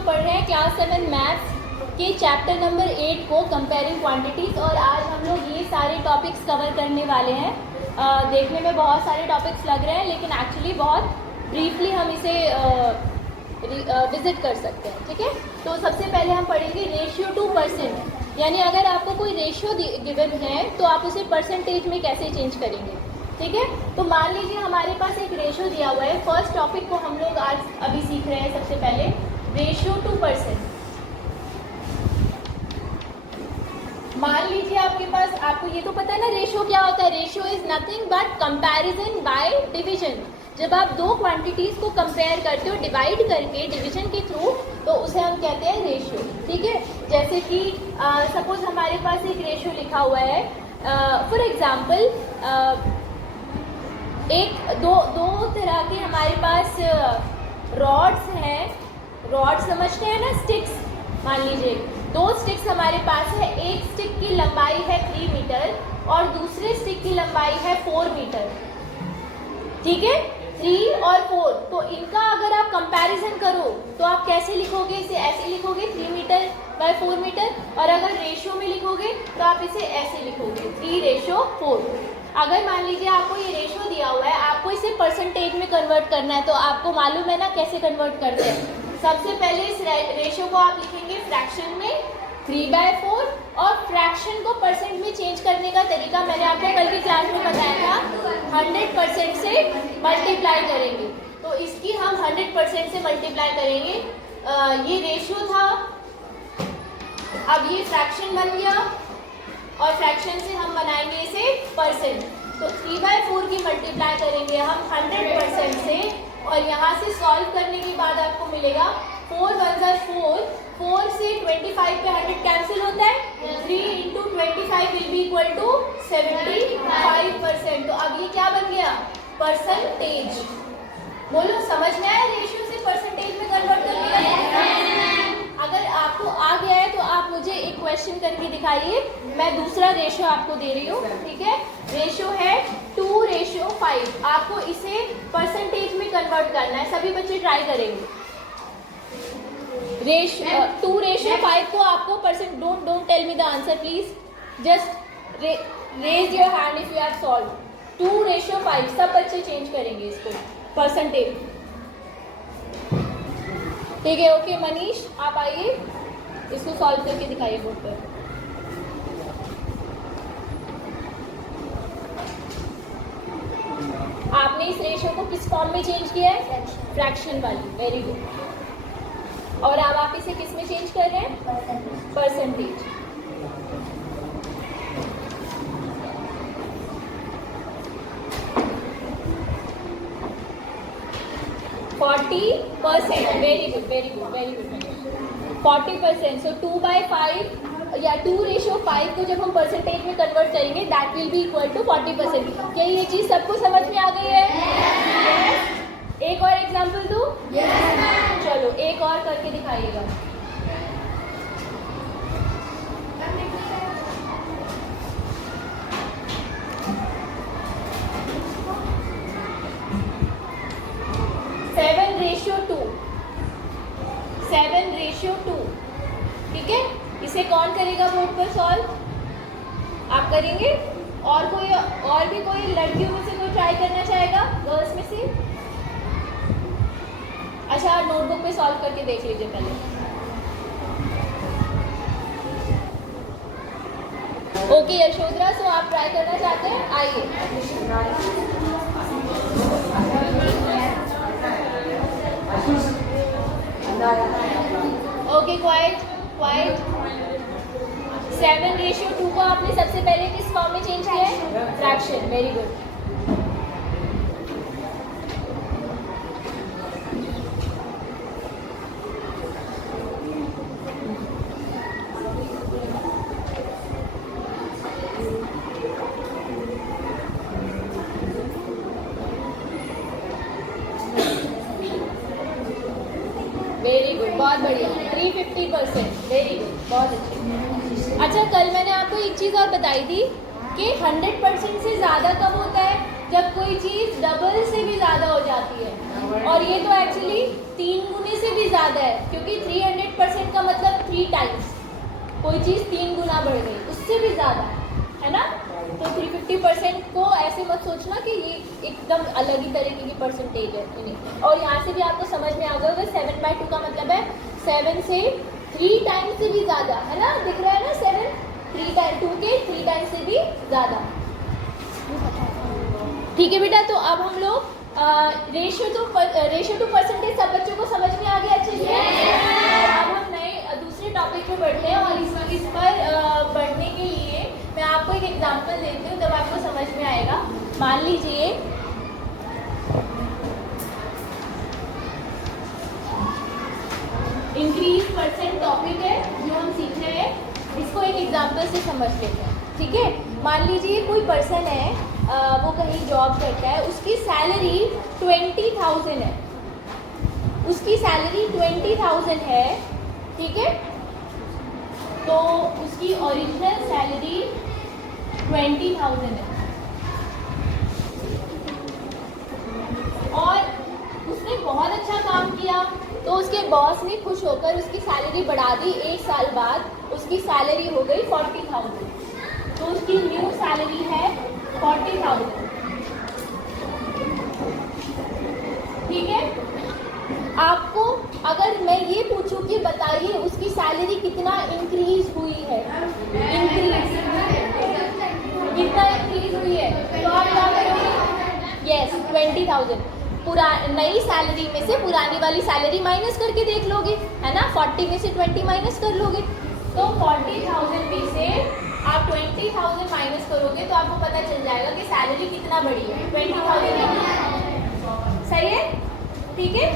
लोग पढ़ रहे हैं क्लास 7 मैथ्स के चैप्टर नंबर 8 को कंपेयरिंग क्वांटिटीज़, और आज हम लोग ये सारे टॉपिक्स कवर करने वाले हैं। देखने में बहुत सारे टॉपिक्स लग रहे हैं, लेकिन एक्चुअली बहुत ब्रीफली हम इसे विजिट कर सकते हैं। ठीक है, तो सबसे पहले हम पढ़ेंगे रेशियो टू परसेंट, यानी अगर आपको कोई रेशियो गिवन है तो आप उसे परसेंटेज में कैसे चेंज करेंगे। ठीक है, तो मान लीजिए हमारे पास एक रेशियो दिया हुआ है। फर्स्ट टॉपिक को हम लोग आज अभी सीख रहे हैं। सबसे पहले रेशियो टू परसेंट। मान लीजिए आपके पास, आपको ये तो पता है ना रेशियो क्या होता है। Ratio is nothing but comparison by division. जब आप दो क्वांटिटीज को कंपेयर करते हो डिवाइड करके डिवीजन के थ्रू, तो उसे हम कहते हैं रेशियो। ठीक है, जैसे कि सपोज हमारे पास एक रेशियो लिखा हुआ है। फॉर एग्जाम्पल दो तरह के हमारे पास रॉड्स हैं। रॉड समझते हैं ना, स्टिक्स। मान लीजिए दो स्टिक्स हमारे पास है। एक स्टिक की लंबाई है 3 मीटर और दूसरे स्टिक की लंबाई है 4 मीटर। ठीक है, 3 और 4। तो इनका अगर आप कंपैरिजन करो तो आप कैसे लिखोगे? इसे ऐसे लिखोगे 3 मीटर बाय 4 मीटर, और अगर रेशियो में लिखोगे तो आप इसे ऐसे लिखोगे 3:4। अगर मान लीजिए आपको ये रेशियो दिया हुआ है, आपको इसे परसेंटेज में कन्वर्ट करना है, तो आपको मालूम है ना कैसे कन्वर्ट करते हैं। सबसे पहले इस रेशियो को आप लिखेंगे फ्रैक्शन में 3/4, और फ्रैक्शन को परसेंट में चेंज करने का तरीका मैंने आपको कल की क्लास में बताया था। 100% से मल्टीप्लाई करेंगे, तो इसकी हम 100% से मल्टीप्लाई करेंगे। ये रेशियो था, अब ये फ्रैक्शन बन गया, और फ्रैक्शन से हम बनाएंगे इसे परसेंट। तो 3/4 की मल्टीप्लाई करेंगे हम 100% से, और यहाँ से सॉल्व करने के बाद आपको मिलेगा 4 1 4। 4 से 25 पे 100 कैंसिल होता है। 3 × 25 विल बी इक्वल टू 75%। तो अब ये क्या बन गया? परसेंटेज। बोलो, समझ में आया रेशियो से परसेंटेज में कन्वर्ट कर दिया? अगर आपको आ गया है तो आप मुझे एक क्वेश्चन करके दिखाइए। मैं दूसरा रेशियो आपको दे रही हूँ। ठीक है, रेशियो है 2:5। आपको इसे परसेंटेज में कन्वर्ट करना है। सभी बच्चे ट्राई करेंगे। 2:5 को आपको percent, don't tell me the answer please, just raise your hand if you have solve. 2:5 सब बच्चे चेंज करेंगे इसको परसेंटेज। ठीक है, ओके मनीष आप आइए, इसको सॉल्व करके दिखाइए बोर्ड पर। आपने इस रेशियो को किस फॉर्म में चेंज किया है? फ्रैक्शन वाली। Very good. और अब आप इसे किस में चेंज कर रहे हैं? Percentage. Very good, very good, very good. 40%। सो 2/5 या 2:5 को जब हम परसेंटेज में कन्वर्ट करेंगे that will be equal to 40%। क्या ये चीज सबको समझ में आ गई है? yes. एक और एग्जांपल दूं? yes, चलो एक और करके दिखाइएगा। Seven ratio two. ठीक है, इसे कौन करेगा बोर्ड पर सॉल्व? आप करेंगे? और भी कोई लड़कियों में से कोई ट्राई करना चाहेगा? गर्ल्स में से? अच्छा, नोटबुक पे सॉल्व करके देख लीजिए पहले। ओके यशोधरा, सो आप ट्राई करना चाहते हैं? आइए। Okay, quite. 7:2 को आपने सबसे पहले किस फॉर्म में चेंज किया है? Fraction. Very good. Very good, बहुत बढ़िया। 350%। वेरी गुड, बहुत अच्छे। अच्छा, कल मैंने आपको एक चीज़ और बताई थी कि 100% से ज़्यादा कब होता है? जब कोई चीज़ डबल से भी ज़्यादा हो जाती है। और ये तो एक्चुअली 3 गुने से भी ज़्यादा है, क्योंकि 300% का मतलब 3 टाइम्स, कोई चीज़ 3 गुना बढ़ गई, उससे भी ज़्यादा है ना। तो 350% को ऐसे मत सोचना कि ये एकदम अलग ही तरीके की परसेंटेज है इन्हें। और यहाँ से भी आपको समझ में आ गया होगा 7/2 का मतलब है 7 से 3 टाइम्स से भी ज़्यादा, है ना, दिख रहा है ना 7 2 के 3 टाइम्स से भी ज़्यादा। ठीक है बेटा, तो अब हम लोग रेशियो टू परसेंटेज सब बच्चों को समझ में आ गया अच्छे से। अब हम नए दूसरे टॉपिक पे बढ़ते हैं, और इस पर बढ़ने के लिए मैं आपको एक एग्जांपल देती हूँ, तब आपको समझ में आएगा। मान लीजिए इंक्रीज परसेंट टॉपिक है जो हम सीख रहे हैं, इसको एक एग्जांपल से समझ लेते हैं। ठीक है, मान लीजिए कोई पर्सन है, वो कहीं जॉब करता है, उसकी सैलरी 20,000 है, उसकी सैलरी 20,000 है। ठीक है, तो उसकी ओरिजिनल सैलरी 20,000 है, और उसने बहुत अच्छा काम किया, तो उसके बॉस ने खुश होकर उसकी सैलरी बढ़ा दी। 1 साल बाद उसकी सैलरी हो गई 40,000, तो उसकी न्यू सैलरी है 40,000। ठीक है, आपको अगर मैं ये पूछूं कि बताइए उसकी सैलरी कितना इंक्रीज हुई है, कितना इंक्रीज हुई है, तो आप क्या करोगे? यस, 20,000। नई सैलरी में से पुरानी वाली सैलरी माइनस करके देख लोगे, है ना, 40 में से 20 माइनस कर लोगे, तो 40,000 में से आप 20,000 माइनस करोगे तो आपको पता चल जाएगा कि सैलरी कितना बढ़ी है, 20,000। सही है, ठीक है,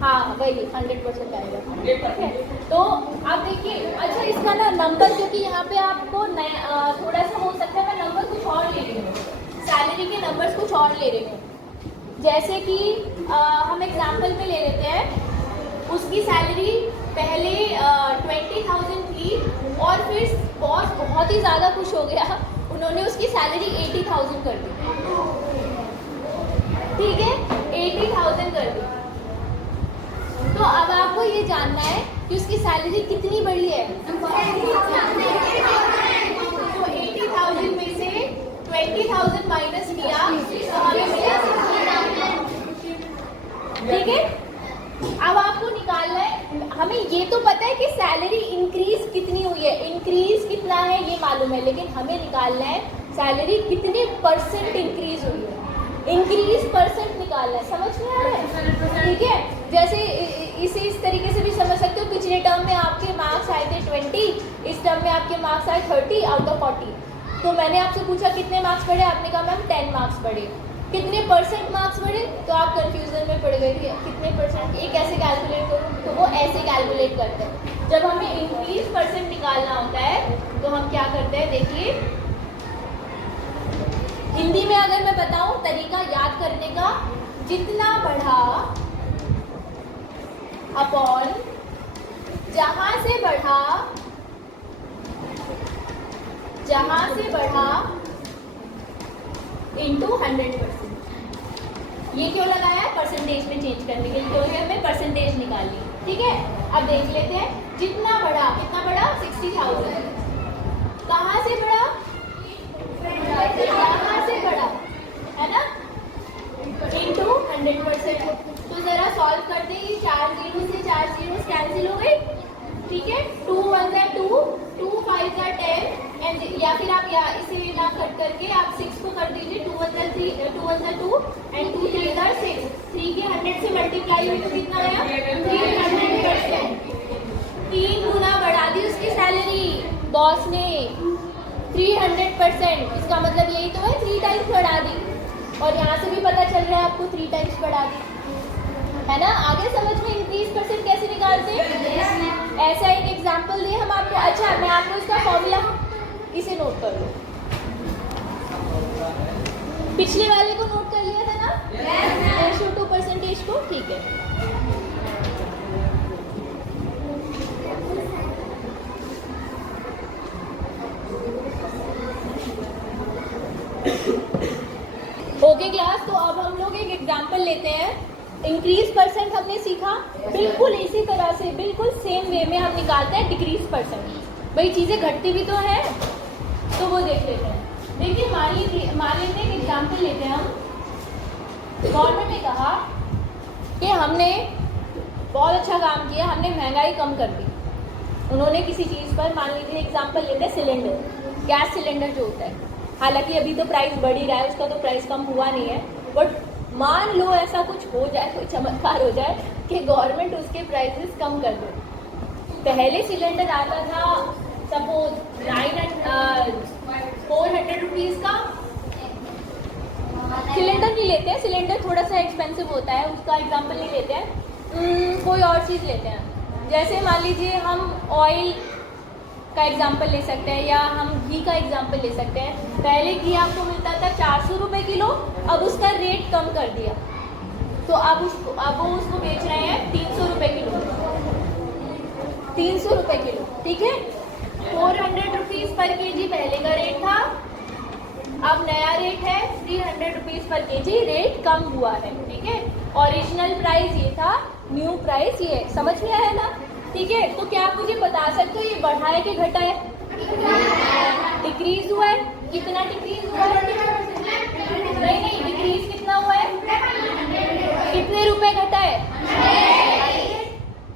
हाँ वही 100% आएगा। ठीक है, तो आप देखिए, अच्छा इसका ना नंबर, क्योंकि यहाँ पे आपको थोड़ा सा हो सकता है मैं नंबर कुछ और ले रही हूँ, सैलरी के नंबर्स कुछ और ले रही हूँ। जैसे कि हम एग्जाम्पल पे ले लेते हैं, उसकी सैलरी पहले 20,000 थी, और फिर बॉस बहुत ही ज़्यादा खुश हो गया, उन्होंने उसकी सैलरी 80,000 कर दी। ठीक है, 80,000 कर दी। तो अब आपको ये जानना है कि उसकी सैलरी कितनी बढ़ी है। तो 80,000 में से 20,000 माइनस किया तो हमें मिला 60,000। ठीक है, अब आपको निकालना है, हमें ये तो पता है कि सैलरी इंक्रीज कितनी हुई है, इंक्रीज कितना है ये मालूम है, लेकिन हमें निकालना है सैलरी कितने परसेंट इंक्रीज हुई है, इंक्रीज परसेंट निकालना है। समझ में आ रहा है? ठीक है, जैसे इसे इस तरीके से भी समझ सकते हो, पिछले टर्म में आपके मार्क्स आए थे 20, इस टर्म में आपके मार्क्स आए 30 आउट ऑफ 40। तो मैंने आपसे पूछा कितने मार्क्स बढ़े, आपने कहा मैम 10 मार्क्स बढ़े। कितने परसेंट मार्क्स बढ़े, तो आप कंफ्यूजन में पड़ गए कि कितने परसेंट, ये कैसे कैलकुलेट करूँ, तो वो ऐसे कैलकुलेट करते हैं। जब हमें इंक्रीज परसेंट निकालना होता है तो हम क्या करते हैं, देखिए हिंदी में अगर मैं बताऊं तरीका याद करने का, जितना बढ़ा अपॉन जहां से बढ़ा इंटू 100%। ये क्यों लगाया है, परसेंटेज में चेंज करने के लिए, क्योंकि हमें परसेंटेज निकालनी। ठीक है, अब देख लेते हैं, जितना बढ़ा, कितना बढ़ा, 60,000। कहाँ से बढ़ा, यहाँ से बढ़ा, है ना, इंटू 100%। तो जरा सॉल्व करते हैं, 4 जीरो से 4 जीरो कैंसिल हो गई। ठीक है, 2 1 2, 2 5 10, एंड या फिर आप इसे ना कट करके आप 6 को कर दीजिए, 2 1 3, 2 1 2 एंड 2 3 6। 3 के 100 से मल्टीप्लाई हुई तो कितना आया, 300%। 3 गुना बढ़ा दी उसकी सैलरी बॉस ने, 300%। इसका मतलब यही तो है, 3 टाइम्स बढ़ा दी, और यहाँ से भी पता चल रहा है आपको 3 टाइम्स बढ़ा दी, है ना। आगे समझ में इंक्रीज परसेंट कैसे निकालते हैं, ऐसा एक एग्जांपल दिए हम आपको। अच्छा, मैं आपको इसका फॉर्मूला, इसे नोट कर लो, पिछले वाले को नोट कर लिया था ना, रेशियो टू परसेंटेज को। ठीक है, ओके क्लास, तो अब एग्जांपल लेते हैं, इंक्रीज परसेंट हमने सीखा, बिल्कुल इसी तरह से बिल्कुल सेम वे में हम निकालते हैं डिक्रीज परसेंट। भाई चीज़ें घटती भी तो हैं, तो वो देख लेते हैं। देखिए मान लेते हैं एक एग्जांपल लेते हैं हम। गवर्नमेंट ने कहा कि हमने बहुत अच्छा काम किया, हमने महंगाई कम कर दी। उन्होंने किसी चीज़ पर, मान लीजिए एग्जांपल लेते हैं सिलेंडर, गैस सिलेंडर जो होता है, हालांकि अभी तो प्राइस बढ़ ही रहा है, उसका तो प्राइस कम हुआ नहीं है, बट मान लो ऐसा कुछ हो जाए, कोई चमत्कार हो जाए कि गवर्नमेंट उसके प्राइसेस कम कर दे। पहले सिलेंडर आता था सपोज 400 रुपीज़ का। सिलेंडर नहीं लेते हैं, सिलेंडर थोड़ा सा एक्सपेंसिव होता है, उसका एग्जांपल नहीं लेते हैं, कोई और चीज़ लेते हैं। जैसे मान लीजिए हम ऑयल का एग्जांपल ले सकते हैं, या हम घी का एग्जांपल ले सकते हैं। पहले घी आपको मिलता था 400 रुपये किलो, अब उसका रेट कम कर दिया, तो अब वो उसको बेच रहे हैं 300 रुपये किलो, 300 रुपये किलो, ठीक है। 400 रुपीज़ पर केजी पहले का रेट था, अब नया रेट है 300 रुपीज़ पर केजी, रेट कम हुआ है, ठीक है। ओरिजिनल प्राइस ये था, न्यू प्राइस ये, समझ में आया ना, ठीक है। तो क्या आप मुझे बता सकते हो ये बढ़ा है कि घटा है? डिक्रीज हुआ है। कितना डिक्रीज हुआ है? नहीं, डिक्रीज कितना हुआ है? कितने रुपए घटा है?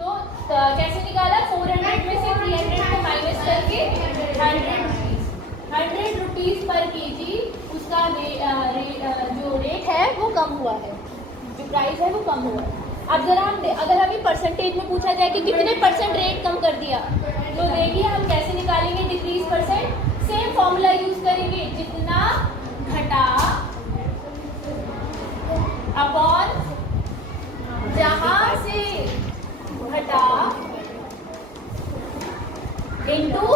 तो कैसे निकाला? 400 में से 300 को माइनस करके 100 रुपीज़ पर केजी उसका जो रेट है वो कम हुआ है, जो प्राइस है वो कम हुआ है। अब जरा अगर हमें परसेंटेज में पूछा जाए कि कितने परसेंट रेट कम कर दिया, तो देखिए हम कैसे निकालेंगे decrease percent. Same formula use करेंगे, जितना घटा अपॉन जहां से घटा इंटू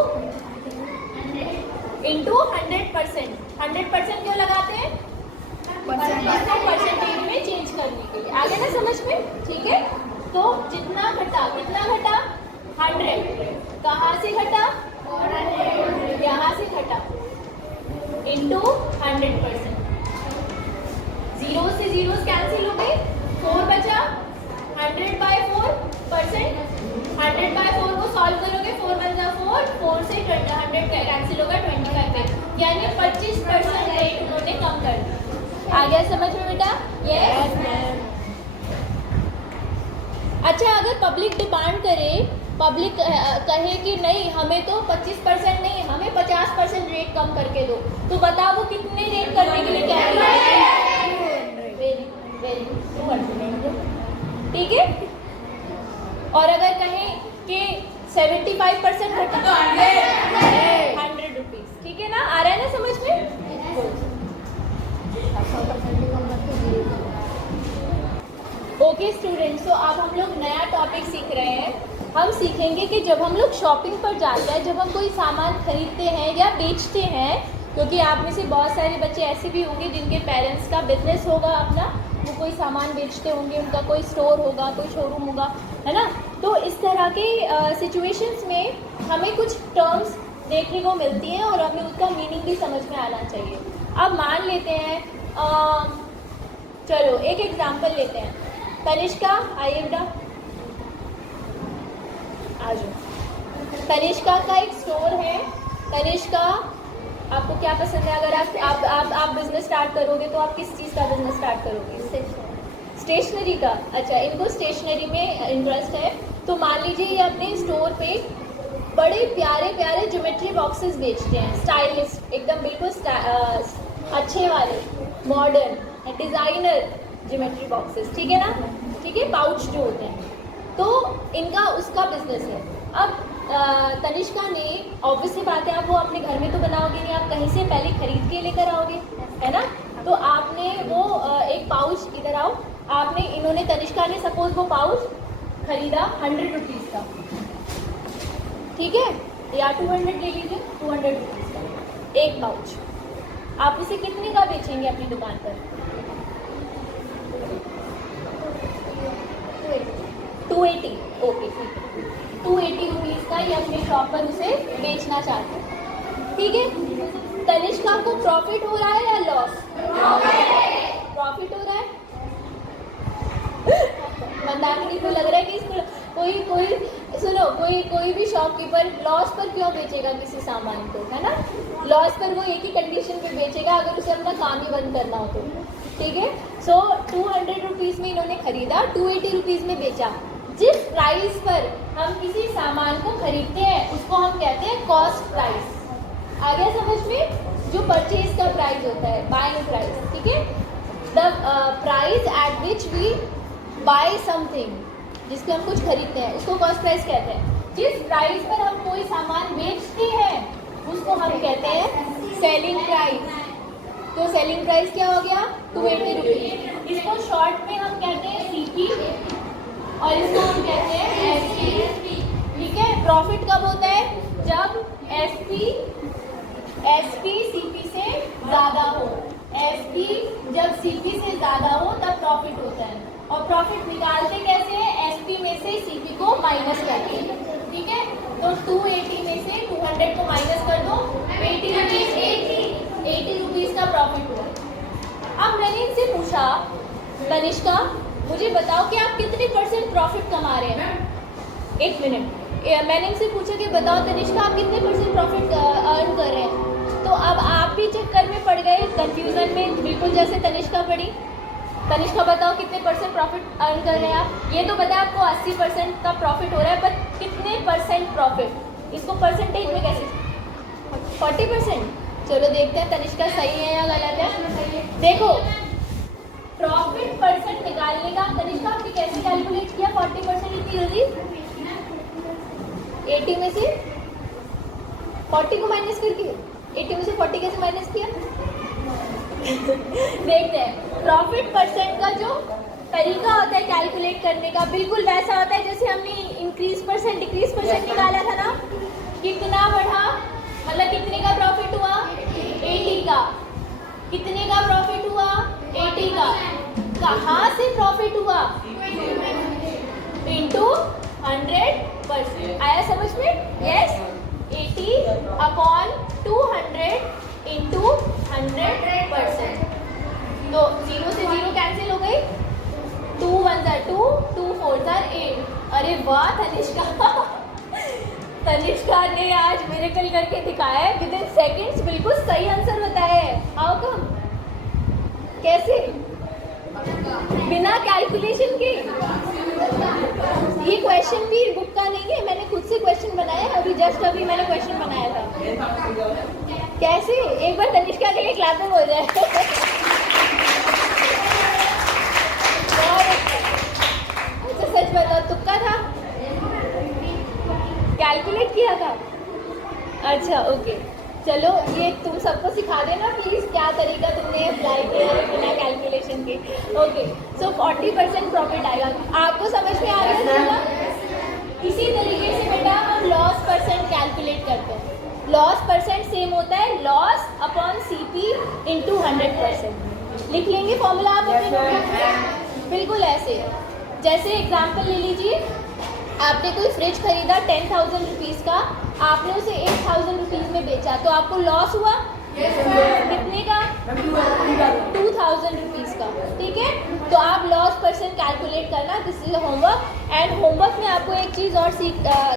100%। 100% क्यों लगाते हैं? परसेंटेज में चेंज करने के लिए। आगे ना समझ में, ठीक है। तो जितना घटा, कितना घटा? 100। कहाँ से घटा? यहाँ से घटा, इंटू 100%। जीरो से जीरो कैंसिल हो गए, 4 बचा, 100/4%। 100/4 को सॉल्व करोगे, 4 1 जा 4, 4 से 100 कैंसिल होगा 25, यानी 25% रेट उन्होंने कम कर दिया। आ गया समझ में बेटा? Yes ma'am. अच्छा, अगर पब्लिक डिमांड करे, पब्लिक कहे कि नहीं हमें तो 25% नहीं, हमें 50% रेट कम करके दो, तो बताओ वो कितने रेट करने के लिए कह रही है? वेरी ठीक है। और अगर कहें कि 75% घटा, 100 रुपीज़, ठीक है ना? आ रहा है ना समझ में? ओके स्टूडेंट्स, तो अब हम लोग नया टॉपिक सीख रहे हैं। हम सीखेंगे कि जब हम लोग शॉपिंग पर जाते हैं, जब हम कोई सामान खरीदते हैं या बेचते हैं, क्योंकि आप में से बहुत सारे बच्चे ऐसे भी होंगे जिनके पेरेंट्स का बिजनेस होगा अपना, वो कोई सामान बेचते होंगे, उनका कोई स्टोर होगा, कोई शोरूम होगा, है ना। तो इस तरह के सिचुएशंस में हमें कुछ टर्म्स देखने को मिलती हैं और हमें उसका मीनिंग भी समझ में आना चाहिए। अब मान लेते हैं, चलो एक एग्जांपल लेते हैं। तनिष्का आइए बेटा, आ जाओ। तनिष्का का एक स्टोर है। तनिष्का, आपको क्या पसंद है? अगर आप बिजनेस स्टार्ट करोगे तो आप किस चीज़ का बिजनेस स्टार्ट करोगे? स्टेशनरी का। अच्छा, इनको स्टेशनरी में इंटरेस्ट है। तो मान लीजिए ये अपने स्टोर पे बड़े प्यारे प्यारे ज्योमेट्री बॉक्सेस बेचते हैं, स्टाइलिश एकदम, बिल्कुल अच्छे वाले, मॉडर्न डिज़ाइनर ज्योमेट्री बॉक्सेस, ठीक है ना, ठीक है, पाउच जो होते हैं। तो इनका उसका बिजनेस है। अब तनिष्का ने, ऑब्वियसली बात है, आप वो अपने घर में तो बनाओगे नहीं, आप कहीं से पहले खरीद के लेकर आओगे, है ना। तो आपने वो एक पाउच, इधर आओ, आपने, इन्होंने, तनिष्का ने सपोज वो पाउच खरीदा 100 रुपीज़ का, ठीक है, या 200 ले लीजिए, 200 रुपीज़ का एक पाउच। आप इसे कितने का बेचेंगे अपनी दुकान पर? 280। ओके, ठीक है, 280 रुपीज़ का ये अपने शॉप पर उसे बेचना चाहते हैं, ठीक है। तनिष्का को प्रॉफिट हो रहा है या लॉस? प्रॉफिट हो रहा है। कोई भी शॉपकीपर लॉस पर क्यों बेचेगा किसी सामान को, है ना? लॉस पर वो एक ही कंडीशन पे बेचेगा अगर उसे अपना काम ही बंद करना हो तो, ठीक है। सो 200 रुपीज़ में इन्होंने खरीदा, 280 रुपीज़ में बेचा। जिस प्राइस पर हम किसी सामान को खरीदते हैं उसको हम कहते हैं कॉस्ट प्राइस। आ गया समझ में? जो परचेज का प्राइस होता है, बाइंग प्राइस, ठीक है। The price at which we buy something, जिसको हम कुछ खरीदते हैं उसको कॉस्ट प्राइस कहते हैं। जिस प्राइस पर हम कोई सामान बेचते हैं उसको हम कहते हैं सेलिंग प्राइस। तो सेलिंग प्राइस क्या हो गया? 280 रुपीज़। इसको शॉर्ट में हम कहते हैं सीपी और इसको हम कहते हैं एसपी, ठीक है। प्रॉफिट कब होता है? जब एसपी सीपी से ज़्यादा हो। एसपी जब सीपी से ज़्यादा हो तब प्रॉफिट होता है। और प्रॉफिट निकालते कैसे हैं? एसपी में से सीपी को माइनस करके, ठीक है। तो 280 में से 200 को माइनस कर दो, 80 रुपीज़ का प्रॉफिट हुआ। अब मैंने इनसे पूछा, तनिष्का मुझे बताओ कि आप कितने % प्रॉफिट कमा रहे हैं? एक मिनट, मैंने इनसे पूछा कि बताओ तनिष्का आप कितने % प्रॉफिट अर्न कर रहे हैं? तो अब आप भी चक्कर में पड़ गए, कंफ्यूजन में, बिल्कुल जैसे तनिष्का पड़ी। तनिष्का बताओ कितने % प्रॉफिट अर्न कर रहे हैं आप? ये तो बताया आपको 80% का प्रॉफिट हो रहा है, पर कितने % प्रॉफिट? इसको परसेंटेज में कैसे? 40%। चलो देखते हैं तनिष्का सही है या गलत है। देखो प्रॉफिट % निकालने का तनिष्का आपने कैसे कैलकुलेट किया 40% इतनी जल्दी? 80 में से 40 को माइनस करके 80 में से 40 कैसे माइनस किया? देखते हैं। प्रॉफिट % का जो तरीका होता है कैलकुलेट करने का बिल्कुल वैसा होता है जैसे हमने इंक्रीज % डिक्रीज % निकाला था ना। कितना बढ़ा, मतलब कितने का प्रॉफिट हुआ? 80 का। कितने का प्रॉफिट हुआ? 80 का। कहाँ से प्रॉफिट हुआ? इंटू 100%। आया समझ में? यस। 80 upon 200 into 100%। तो 0 से 0 कैंसिल हो गई। 2 1 2, 2 4 8। अरे वाह तनिष्का तनिष्का ने आज मिरेकल करके दिखाया है। विद इन सेकेंड्स बिल्कुल सही आंसर बताया है। How come? कैसे? बिना कैलकुलेशन के। ये क्वेश्चन भी बुक का नहीं है, मैंने खुद से क्वेश्चन बनाया। अभी जस्ट अभी मैंने क्वेश्चन बनाया था। कैसे? एक बार तनिष्का के लिए क्लैपिंग हो जाए। अच्छा सच बताओ, तुक्का था? कैलकुलेट किया था? अच्छा ओके, चलो ये तुम सबको सिखा देना प्लीज़ क्या तरीका तुमने अप्लाई किया है बिना कैलकुलेशन के। ओके, सो 40% प्रॉफिट आएगा। आपको समझ में आ रहा है? इसी तरीके से बेटा हम लॉस % कैलकुलेट करते हैं। लॉस % सेम होता है लॉस अपॉन सीपी इंटू 100%। लिख लेंगे फॉर्मूला आप अपने नोट में? बिल्कुल ऐसे। जैसे एग्जाम्पल ले लीजिए, आपने कोई फ्रिज खरीदा 10,000 रुपीज़ का, आपने उसे 8,000 रुपीज़ में बेचा, तो आपको लॉस हुआ? कितने का? 2,000 रुपीज़ का, ठीक है। तो आप लॉस % कैलकुलेट करना, this is homework. And homework में आपको एक चीज़ और